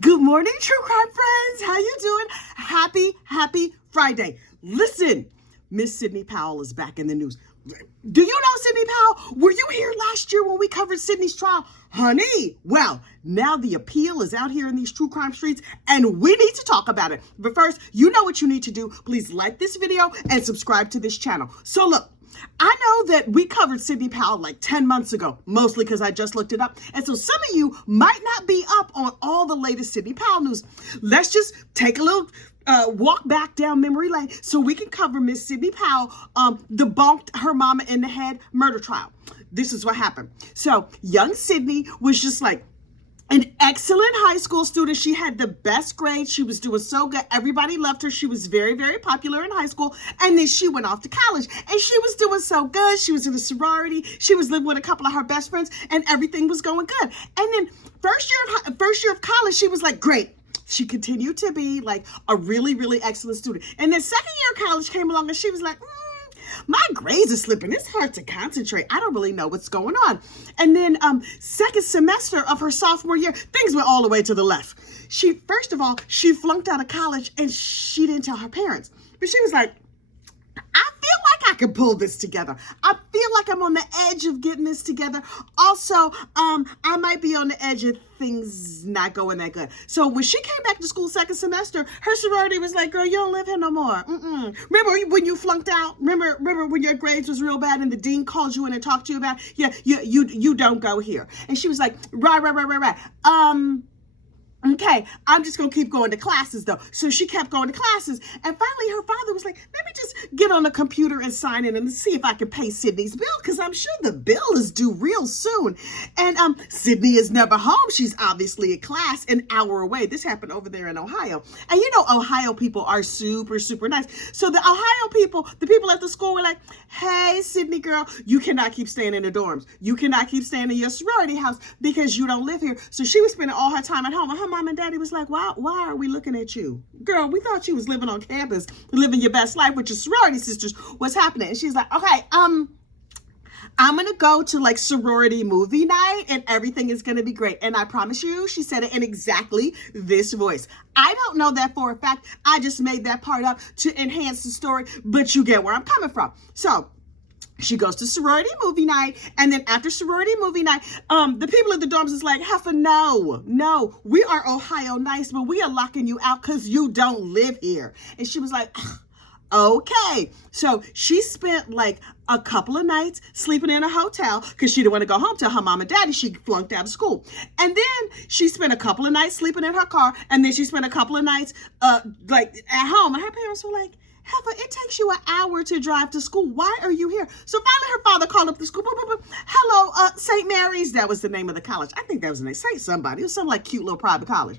Good morning, true crime friends. How you doing? Happy Friday. Listen, Miss Sidney Powell is back in the news. Do you know Sidney Powell? Were you here last year when we covered Sidney's trial? Honey, well, now the appeal is out here in these true crime streets and we need to talk about it. But first, you know what you need to do. Please like this video and subscribe to this channel. So look, I know that we covered Sidney Powell like 10 months ago, mostly because I just looked it up. And so some of you might not be up on all the latest Sidney Powell news. Let's just take a little walk back down memory lane so we can cover Miss Sidney Powell debunked her mama in the head murder trial. This is what happened. So young Sidney was just like an excellent high school student. She had the best grades. She was doing so good. Everybody loved her. She was very, very popular in high school. And then she went off to college and she was doing so good. She was in a sorority. She was living with a couple of her best friends and everything was going good. And then first year of college, she was like, great. She continued to be like a really, really excellent student. And then second year of college came along and she was like, my grades are slipping. It's hard to concentrate. I don't really know what's going on. And then second semester of her sophomore year, things went all the way to the left. First of all, she flunked out of college and she didn't tell her parents. But she was like, I feel like I can pull this together. I feel like I'm on the edge of getting this together. Also, I might be on the edge of things not going that good. So when she came back to school second semester, her sorority was like, girl, you don't live here no more. Remember when you flunked out? Remember when your grades was real bad and the dean called you in and talked to you about, yeah, you don't go here. And she was like, right. Okay, I'm just going to keep going to classes, though. So she kept going to classes. And finally, her father was like, let me just get on the computer and sign in and see if I can pay Sidney's bill, because I'm sure the bill is due real soon. And Sidney is never home. She's obviously at class an hour away. This happened over there in Ohio. And you know, Ohio people are super, super nice. So the Ohio people, the people at the school were like, hey, Sidney girl, you cannot keep staying in the dorms. You cannot keep staying in your sorority house because you don't live here. So she was spending all her time at home. And her mom and daddy was like, why are we looking at you? Girl, we thought you was living on campus, living your best life with your sorority sisters. What's happening? And she's like, okay, I'm going to go to like sorority movie night and everything is going to be great. And I promise you, she said it in exactly this voice. I don't know that for a fact. I just made that part up to enhance the story, but you get where I'm coming from. So she goes to sorority movie night, and then after sorority movie night, the people at the dorms is like, Heifer, no, we are Ohio nice, but we are locking you out because you don't live here. And she was like, okay. So she spent like a couple of nights sleeping in a hotel because she didn't want to go home to her mom and daddy. She flunked out of school. And then she spent a couple of nights sleeping in her car, and then she spent a couple of nights like at home. And her parents were like, Heifer, it takes you an hour to drive to school. Why are you here? So finally her father called up the school. Hello, St. Mary's. That was the name of the college. I think that was the name. Say somebody. It was some like cute little private college.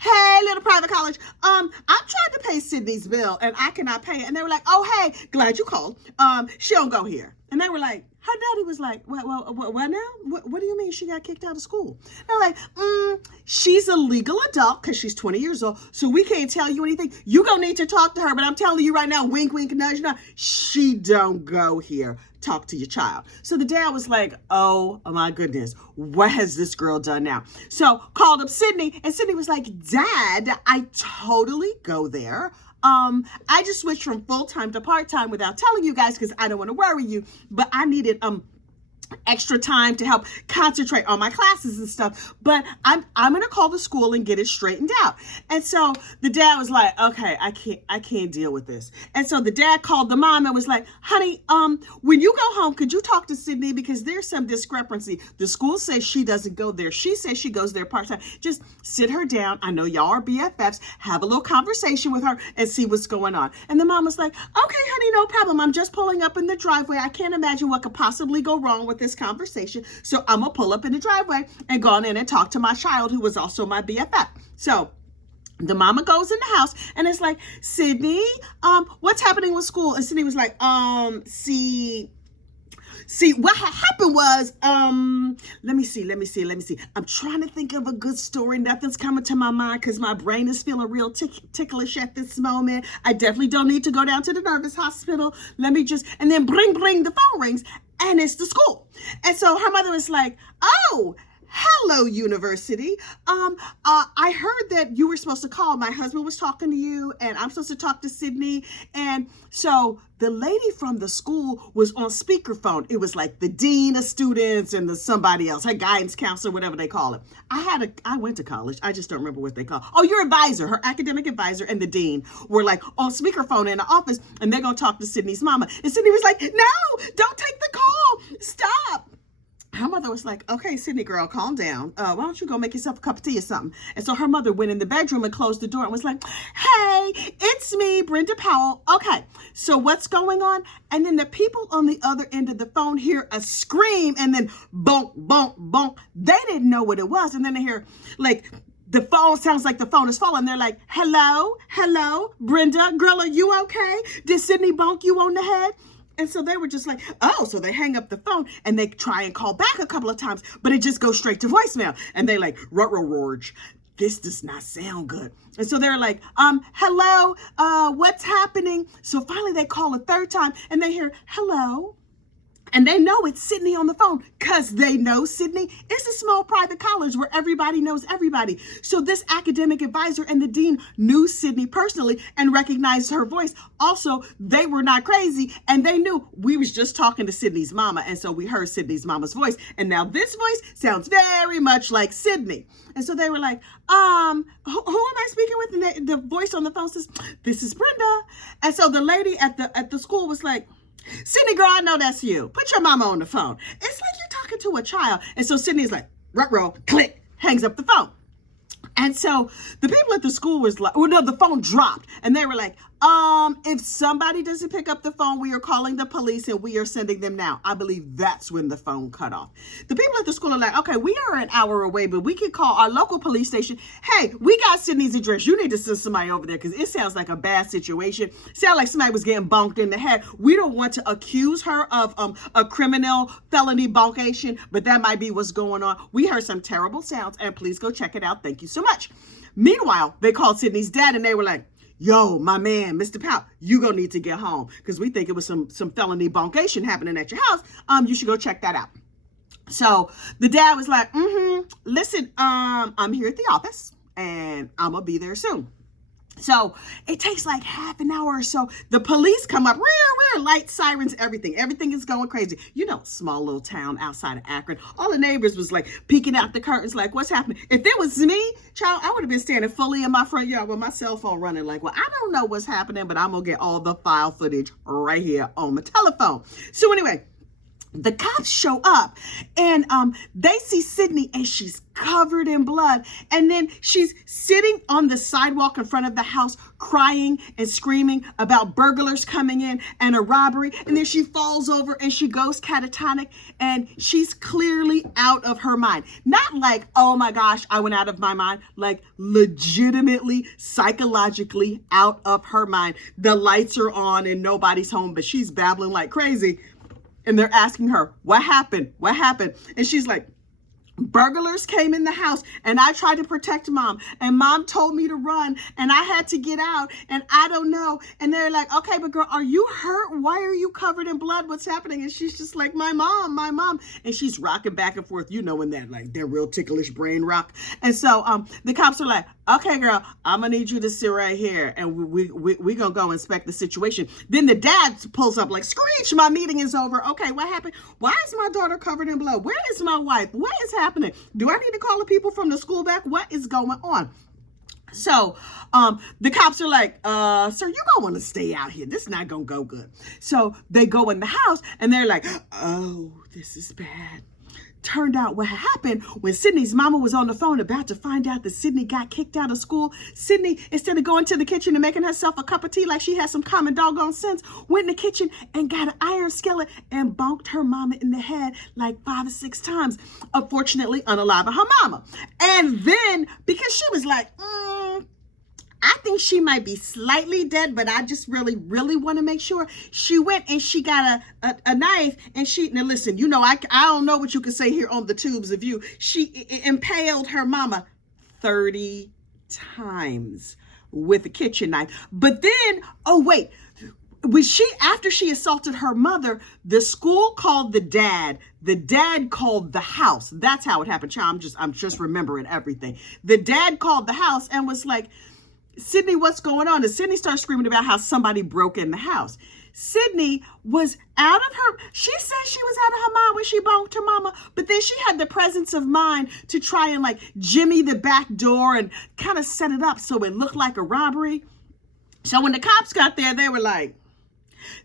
Hey, little private college. I'm trying to pay Sidney's bill and I cannot pay it. And they were like, oh, hey, glad you called. She don't go here. And they were like, her daddy was like, what now? What do you mean she got kicked out of school? They're like, she's a legal adult because she's 20 years old, so we can't tell you anything. You gonna need to talk to her, but I'm telling you right now, wink, wink, nudge, nudge, she don't go here. Talk to your child. So the dad was like, oh my goodness, what has this girl done now? So called up Sidney, and Sidney was like, Dad, I totally go there. I just switched from full-time to part-time without telling you guys because I don't want to worry you, but I needed extra time to help concentrate on my classes and stuff. But I'm gonna call the school and get it straightened out. And so the dad was like, okay, I can't deal with this. And so the dad called the mom and was like, honey, when you go home, could you talk to Sidney because there's some discrepancy. The school says she doesn't go there. She says she goes there part-time. Just sit her down. I know y'all are BFFs. Have a little conversation with her and see what's going on. And the mom was like, okay, honey, no problem. I'm just pulling up in the driveway. I can't imagine what could possibly go wrong with this conversation. So I'm gonna pull up in the driveway and go in and talk to my child who was also my BFF. So the mama goes in the house and it's like, Sidney, what's happening with school? And Sidney was like, see, what happened was, let me see. I'm trying to think of a good story. Nothing's coming to my mind because my brain is feeling real ticklish at this moment. I definitely don't need to go down to the nervous hospital. Let me just, and then bring, the phone rings and it's the school. And so her mother was like, oh, Hello, University. I heard that you were supposed to call. My husband was talking to you, and I'm supposed to talk to Sydney. And so the lady from the school was on speakerphone. It was like the dean of students and somebody else, her guidance counselor, whatever they call it. I went to college. I just don't remember what they call it. Oh, your advisor, her academic advisor, and the dean were like on speakerphone in the office, and they're gonna talk to Sydney's mama. And Sydney was like, "No, don't take the call. Stop." Her mother was like, "Okay, Sydney girl, calm down. Why don't you go make yourself a cup of tea or something?" And so her mother went in the bedroom and closed the door and was like, "Hey, it's me, Brenda Powell. Okay, so what's going on?" And then the people on the other end of the phone hear a scream and then bonk, bonk, bonk. They didn't know what it was. And then they hear like, the phone sounds like the phone is falling. They're like, hello, Brenda, girl, are you okay? Did Sydney bonk you on the head? And so they were just like, oh, so they hang up the phone and they try and call back a couple of times, but it just goes straight to voicemail. And they like, Rorge, this does not sound good. And so they're like, hello, what's happening? So finally they call a third time and they hear, hello. And they know it's Sydney on the phone because they know Sydney. It's a small private college where everybody knows everybody. So this academic advisor and the dean knew Sydney personally and recognized her voice. Also, they were not crazy and they knew we was just talking to Sydney's mama. And so we heard Sydney's mama's voice. And now this voice sounds very much like Sydney. And so they were like, who am I speaking with? And the voice on the phone says, "This is Brenda." And so the lady at the school was like, "Sydney girl, I know that's you. Put your mama on the phone." It's like you're talking to a child. And so Sydney's like, ruh-roh, click, hangs up the phone. And so the people at the school was like, well, no, the phone dropped. And they were like, if somebody doesn't pick up the phone, we are calling the police and we are sending them now. I believe that's when the phone cut off. The people at the school are like, okay, we are an hour away, but we can call our local police station. Hey, we got Sydney's address. You need to send somebody over there because it sounds like a bad situation. Sound like somebody was getting bonked in the head. We don't want to accuse her of a criminal felony bonkation, but that might be what's going on. We heard some terrible sounds and please go check it out. Thank you so much. Meanwhile, they called Sydney's dad and they were like, yo, my man, Mr. Powell, you gonna need to get home because we think it was some felony bonkation happening at your house. You should go check that out. So the dad was like, listen, I'm here at the office and I'm gonna be there soon. So it takes like half an hour or so. The police come up, lights, sirens, everything. Everything is going crazy. You know, small little town outside of Akron. All the neighbors was like peeking out the curtains like, what's happening? If it was me, child, I would have been standing fully in my front yard with my cell phone running like, well, I don't know what's happening, but I'm going to get all the file footage right here on my telephone. So anyway, the cops show up and they see Sydney and she's covered in blood. And then she's sitting on the sidewalk in front of the house crying and screaming about burglars coming in and a robbery. And then she falls over and she goes catatonic and she's clearly out of her mind. Not like, oh my gosh, I went out of my mind, like legitimately, psychologically out of her mind. The lights are on and nobody's home, but she's babbling like crazy. And they're asking her, what happened? What happened? And she's like, burglars came in the house and I tried to protect mom and mom told me to run and I had to get out and I don't know. And they're like, okay, but girl, are you hurt? Why are you covered in blood? What's happening? And she's just like, my mom. And she's rocking back and forth, you know, in that like their real ticklish brain rock. And so the cops are like, okay, girl, I'm gonna need you to sit right here and we gonna go inspect the situation. Then the dad pulls up like, screech, my meeting is over. Okay, what happened? Why is my daughter covered in blood? Where is my wife? What is happening? Do I need to call the people from the school back? What is going on? So the cops are like, sir, you don't want to stay out here. This is not gonna go good. So they go in the house and they're like, oh, this is bad. Turned out what happened when Sydney's mama was on the phone about to find out that Sydney got kicked out of school. Sydney, instead of going to the kitchen and making herself a cup of tea like she had some common doggone sense, went in the kitchen and got an iron skillet and bonked her mama in the head like 5 or 6 times. Unfortunately, unaliving her mama. And then, because she was like, I think she might be slightly dead, but I just really want to make sure. She went and she got a knife and now listen, you know, I don't know what you can say here on the tubes of you. She impaled her mama 30 times with a kitchen knife. But then, oh wait, After she assaulted her mother, the school called the dad called the house. That's how it happened. Child, I'm just remembering everything. The dad called the house and was like, Sydney, what's going on? And Sydney started screaming about how somebody broke in the house. Sydney was she said she was out of her mind when she bonked her mama, but then she had the presence of mind to try and like jimmy the back door and kind of set it up so it looked like a robbery. So when the cops got there, they were like,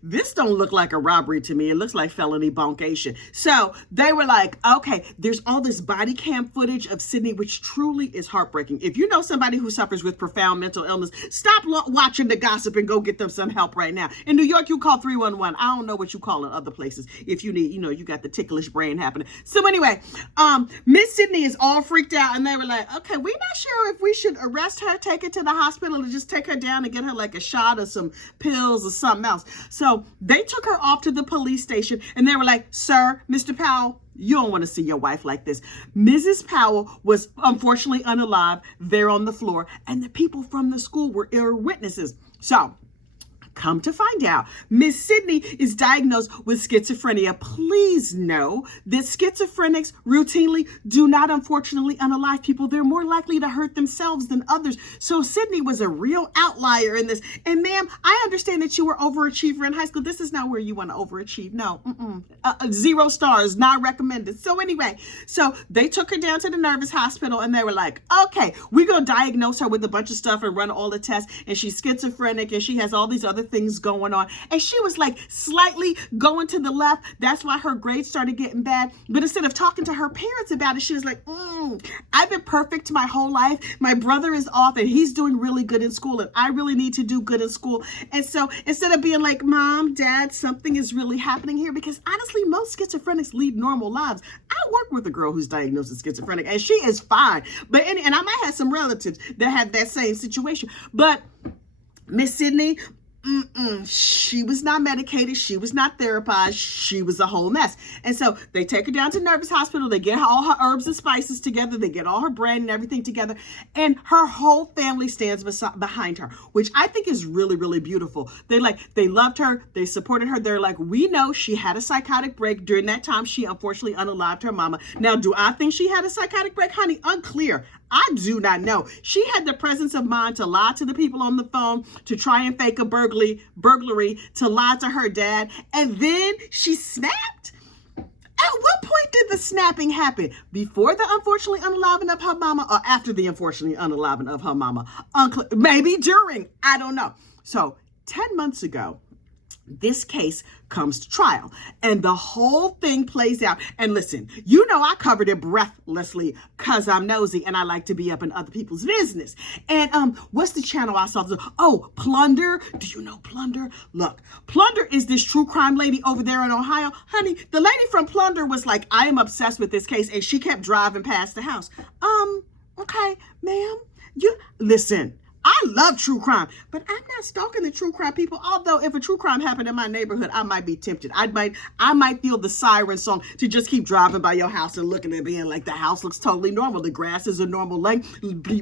this don't look like a robbery to me. It looks like felony bonkation. So they were like, okay, there's all this body cam footage of Sydney, which truly is heartbreaking. If you know somebody who suffers with profound mental illness, stop watching the gossip and go get them some help right now. In New York, you call 311. I don't know what you call in other places. If you need, you got the ticklish brain happening. So anyway, Miss Sydney is all freaked out and they were like, okay, we're not sure if we should arrest her, take her to the hospital, or just take her down and get her like a shot of some pills or something else. So they took her off to the police station and they were like, sir, Mr. Powell, you don't want to see your wife like this. Mrs. Powell was unfortunately unalive there on the floor, and the people from the school were witnesses. So come to find out, Miss Sydney is diagnosed with schizophrenia. Please know that schizophrenics routinely do not unfortunately unalive people. They're more likely to hurt themselves than others. So Sydney was a real outlier in this. And ma'am, I understand that you were overachiever in high school. This is not where you want to overachieve. No, 0 stars, not recommended. So anyway, so they took her down to the nervous hospital and they were like, okay, we're going to diagnose her with a bunch of stuff and run all the tests. And she's schizophrenic and she has all these other things going on. And she was like slightly going to the left. That's why her grades started getting bad. But instead of talking to her parents about it, she was like, I've been perfect my whole life. My brother is off and he's doing really good in school and I really need to do good in school. And so instead of being like, Mom, Dad, something is really happening here, because honestly, most schizophrenics lead normal lives. I work with a girl who's diagnosed as schizophrenic and she is fine. But and I might have some relatives that had that same situation. But Miss Sydney, she was not medicated. She was not therapized. She was a whole mess. And so they take her down to nervous hospital. They get all her herbs and spices together. They get all her bread and everything together. And her whole family stands behind her, which I think is really, really beautiful. They loved her. They supported her. They're like, we know she had a psychotic break during that time. She unfortunately unalived her mama. Now, do I think she had a psychotic break, honey? Unclear. I do not know. She had the presence of mind to lie to the people on the phone, to try and fake a burglary, to lie to her dad, and then she snapped? At what point did the snapping happen? Before the unfortunately unaliving of her mama or after the unfortunately unaliving of her mama? Maybe during. I don't know. So 10 months ago, this case comes to trial and the whole thing plays out. And listen, I covered it breathlessly because I'm nosy and I like to be up in other people's business. And what's the channel I saw? Oh, Plunder. Do you know Plunder? Look, Plunder is this true crime lady over there in Ohio. Honey, the lady from Plunder was like, I am obsessed with this case, and she kept driving past the house. Okay, ma'am, listen. I love true crime, but I'm not stalking the true crime people. Although if a true crime happened in my neighborhood, I might be tempted. I might feel the siren song to just keep driving by your house and looking at it, being like, the house looks totally normal. The grass is a normal length,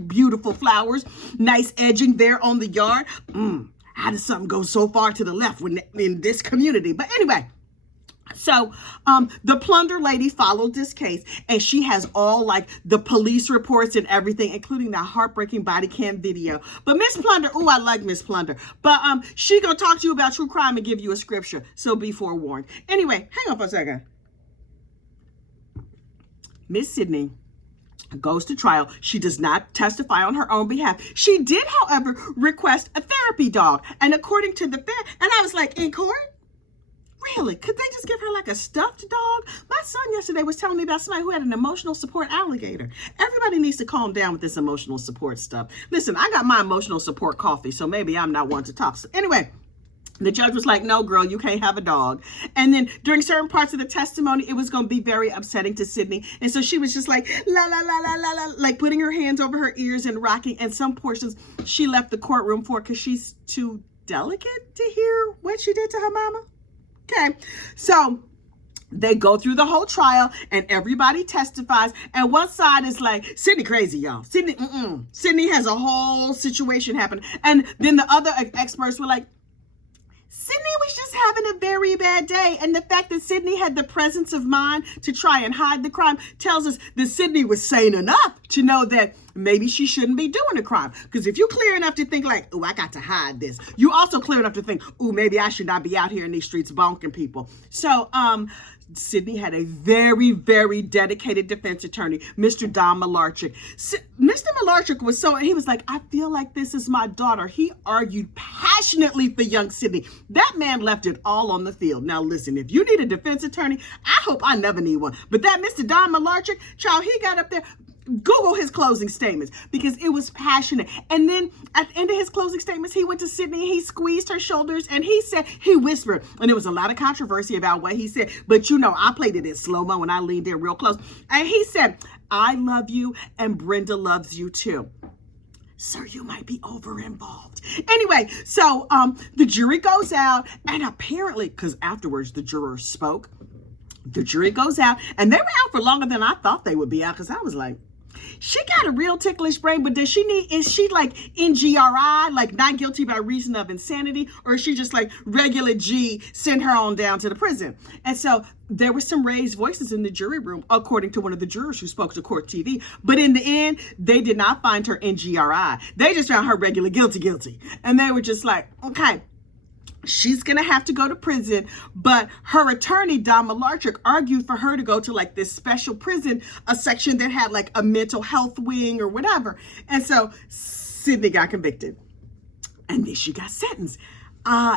beautiful flowers, nice edging there on the yard. How does something go so far to the left in this community? But anyway. So the Plunder lady followed this case, and she has all like the police reports and everything, including that heartbreaking body cam video. But Miss Plunder, I like Miss Plunder, but she gonna talk to you about true crime and give you a scripture, so be forewarned. Anyway, hang on for a second. Miss Sydney goes to trial. She does not testify on her own behalf. She did, however, request a therapy dog, and according to the and I was like, in court? Really? Could they just give her like a stuffed dog? My son yesterday was telling me about somebody who had an emotional support alligator. Everybody needs to calm down with this emotional support stuff. Listen, I got my emotional support coffee, so maybe I'm not one to talk. So anyway, the judge was like, no, girl, you can't have a dog. And then during certain parts of the testimony, it was going to be very upsetting to Sydney. And so she was just like, la, la, la, la, la, la, like putting her hands over her ears and rocking. And some portions she left the courtroom for because she's too delicate to hear what she did to her mama. Okay, so they go through the whole trial and everybody testifies. And one side is like, Sydney crazy, y'all. Sydney has a whole situation happen. And then the other experts were like, Sydney was just having a very bad day. And the fact that Sydney had the presence of mind to try and hide the crime tells us that Sydney was sane enough to know that maybe she shouldn't be doing a crime. Because if you're clear enough to think like, oh, I got to hide this, you also clear enough to think, oh, maybe I should not be out here in these streets bonking people. So, Sydney had a very, very dedicated defense attorney, Mr. Don Malarchik. Mr. Malarchik he was like, I feel like this is my daughter. He argued passionately for young Sydney. That man left it all on the field. Now, listen, if you need a defense attorney, I hope I never need one. But that Mr. Don Malarchik, child, he got up there. Google his closing statements because it was passionate. And then at the end of his closing statements, he went to Sydney, he squeezed her shoulders, and he whispered. And there was a lot of controversy about what he said. But I played it in slow-mo and I leaned in real close. And he said, I love you and Brenda loves you too. Sir, you might be over-involved. Anyway, so the jury goes out, and apparently, because afterwards the jurors spoke, the jury goes out, and they were out for longer than I thought they would be out, because I was like, she got a real ticklish brain, but is she like NGRI, like not guilty by reason of insanity, or is she just like regular G, send her on down to the prison? And so there were some raised voices in the jury room, according to one of the jurors who spoke to Court TV. But in the end, they did not find her NGRI. They just found her regular guilty. And they were just like, okay, she's going to have to go to prison. But her attorney, Don Malarchik, argued for her to go to like this special prison, a section that had like a mental health wing or whatever. And so Sydney got convicted. And then she got sentenced.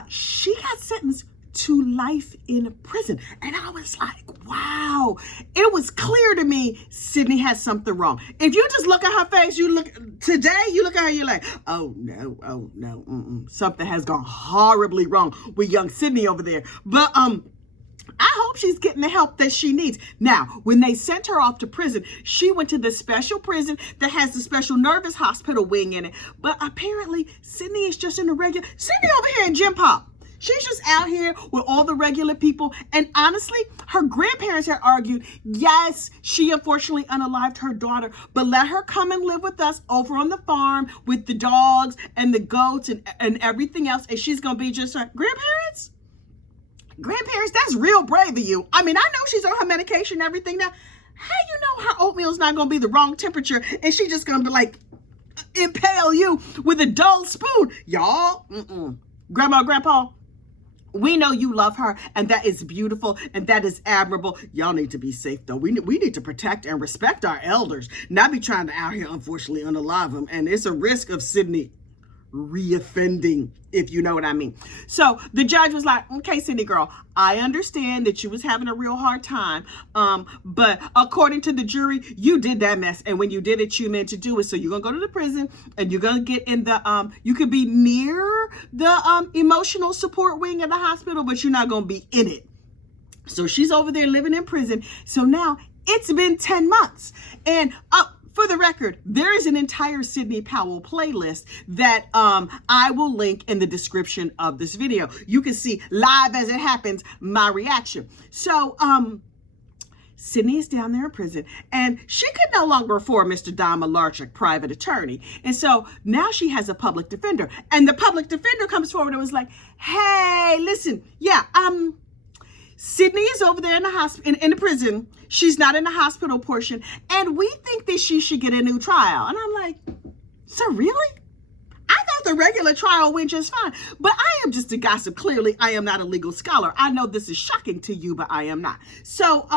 She got sentenced to life in prison. And I was like, wow. It was clear to me Sydney had something wrong. If you just look at her face, you look at her, you're like, oh no, something has gone horribly wrong with young Sydney over there. But I hope she's getting the help that she needs. Now, when they sent her off to prison, she went to the special prison that has the special nervous hospital wing in it. But apparently, Sydney is just in the regular. Sydney over here in Gym Pop. She's just out here with all the regular people. And honestly, her grandparents had argued, yes, she unfortunately unalived her daughter, but let her come and live with us over on the farm with the dogs and the goats and everything else. And she's going to be just her grandparents. Grandparents, that's real brave of you. I mean, I know she's on her medication and everything now. How you know her oatmeal's not going to be the wrong temperature and she just going to be like, impale you with a dull spoon? Y'all, Grandma, Grandpa, we know you love her, and that is beautiful, and that is admirable. Y'all need to be safe, though. We need to protect and respect our elders, not be trying to out here, unfortunately, unalive them. And it's a risk of Sydney reoffending, if you know what I mean. So the judge was like, okay, Sydney girl, I understand that you was having a real hard time. But according to the jury, you did that mess. And when you did it, you meant to do it. So you're going to go to the prison and you're going to get in the, you could be near the emotional support wing of the hospital, but you're not going to be in it. So she's over there living in prison. So now it's been 10 months. And for the record, there is an entire Sydney Powell playlist that I will link in the description of this video. You can see live as it happens, my reaction. So Sydney is down there in prison, and she could no longer afford Mr. Don Malarchik, private attorney. And so now she has a public defender. And the public defender comes forward and was like, hey, listen, yeah, Sydney is over there in the in the prison. She's not in the hospital portion. And we think that she should get a new trial. And I'm like, so really? I thought the regular trial went just fine. But I am just a gossip. Clearly, I am not a legal scholar. I know this is shocking to you, but I am not. So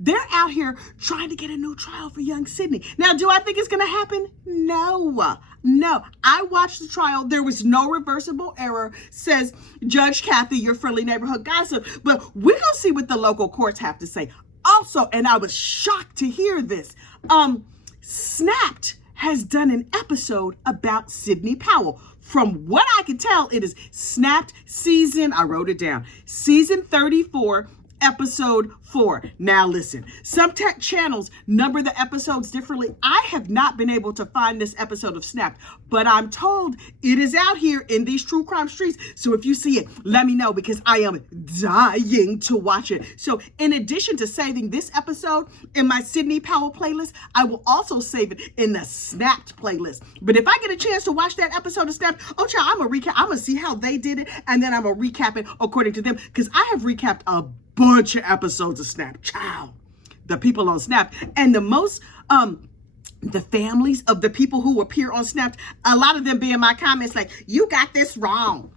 they're out here trying to get a new trial for young Sydney. Now, do I think it's going to happen? No. I watched the trial. There was no reversible error, says Judge Kathy, your friendly neighborhood gossip. But we're going to see what the local courts have to say. Also, and I was shocked to hear this, Snapped has done an episode about Sydney Powell. From what I can tell, it is Snapped season, I wrote it down, season 34, episode 4. Now listen, some tech channels number the episodes differently. I have not been able to find this episode of Snapped, but I'm told it is out here in these true crime streets. So if you see it, let me know, because I am dying to watch it. So in addition to saving this episode in my Sidney Powell playlist, I will also save it in the Snapped playlist. But if I get a chance to watch that episode of Snapped, oh child, I'm gonna see how they did it, and then I'm gonna recap it according to them, because I have recapped a bunch of episodes of Snap. Child, the people on Snap, and the families of the people who appear on Snap, a lot of them be in my comments like, you got this wrong.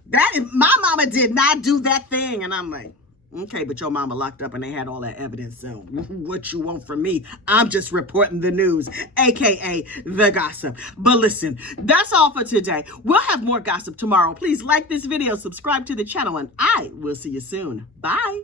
My mama did not do that thing. And I'm like, okay, but your mama locked up and they had all that evidence. So what you want from me? I'm just reporting the news, aka the gossip. But listen, that's all for today. We'll have more gossip tomorrow. Please like this video, subscribe to the channel, and I will see you soon. Bye.